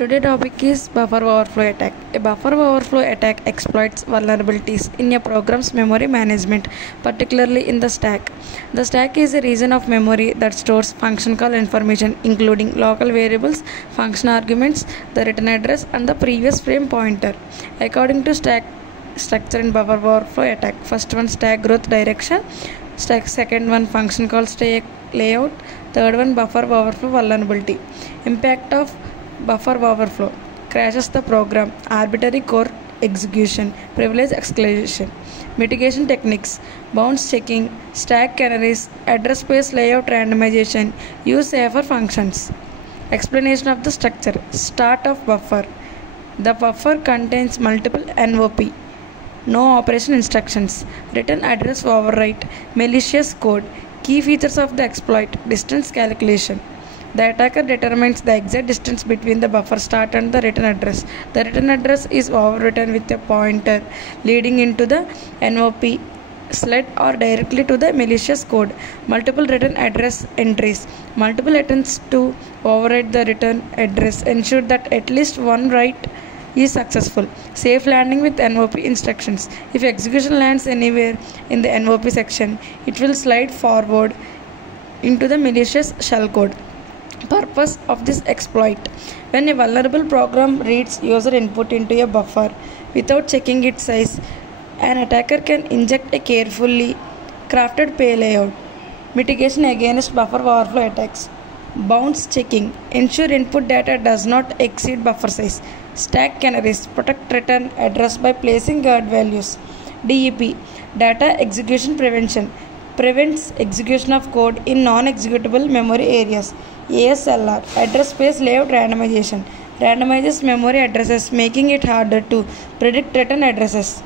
Today topic is buffer overflow attack. A buffer overflow attack exploits vulnerabilities in a program's memory management, particularly in the stack. The stack is a region of memory that stores function call information including local variables, function arguments, the return address and the previous frame pointer. According to stack structure in buffer overflow attack, first one stack growth direction, second one function call stack layout, third one buffer overflow vulnerability. Impact of buffer overflow: crashes the program, arbitrary core execution, privilege escalation. Mitigation techniques: bounds checking, stack canaries, address space layout randomization, use safer functions. Explanation of the structure: start of buffer. The buffer contains multiple NOP, no operation instructions, return address overwrite, malicious code. Key features of the exploit: distance calculation. The attacker determines the exact distance between the buffer start and the return address. The return address is overwritten with a pointer leading into the NOP sled or directly to the malicious code. Multiple return address entries. Multiple attempts to overwrite the return address ensure that at least one write is successful. Safe landing with NOP instructions. If execution lands anywhere in the NOP section, it will slide forward into the malicious shellcode. Purpose of this exploit: when a vulnerable program reads user input into a buffer without checking its size, an attacker can inject a carefully crafted pay layout. Mitigation against buffer overflow attacks: bounds checking, ensure input data does not exceed buffer size. Stack canaries, protect return address by placing guard values. DEP, data execution prevention, prevents execution of code in non-executable memory areas. ASLR, address space layout randomization, randomizes memory addresses, making it harder to predict return addresses.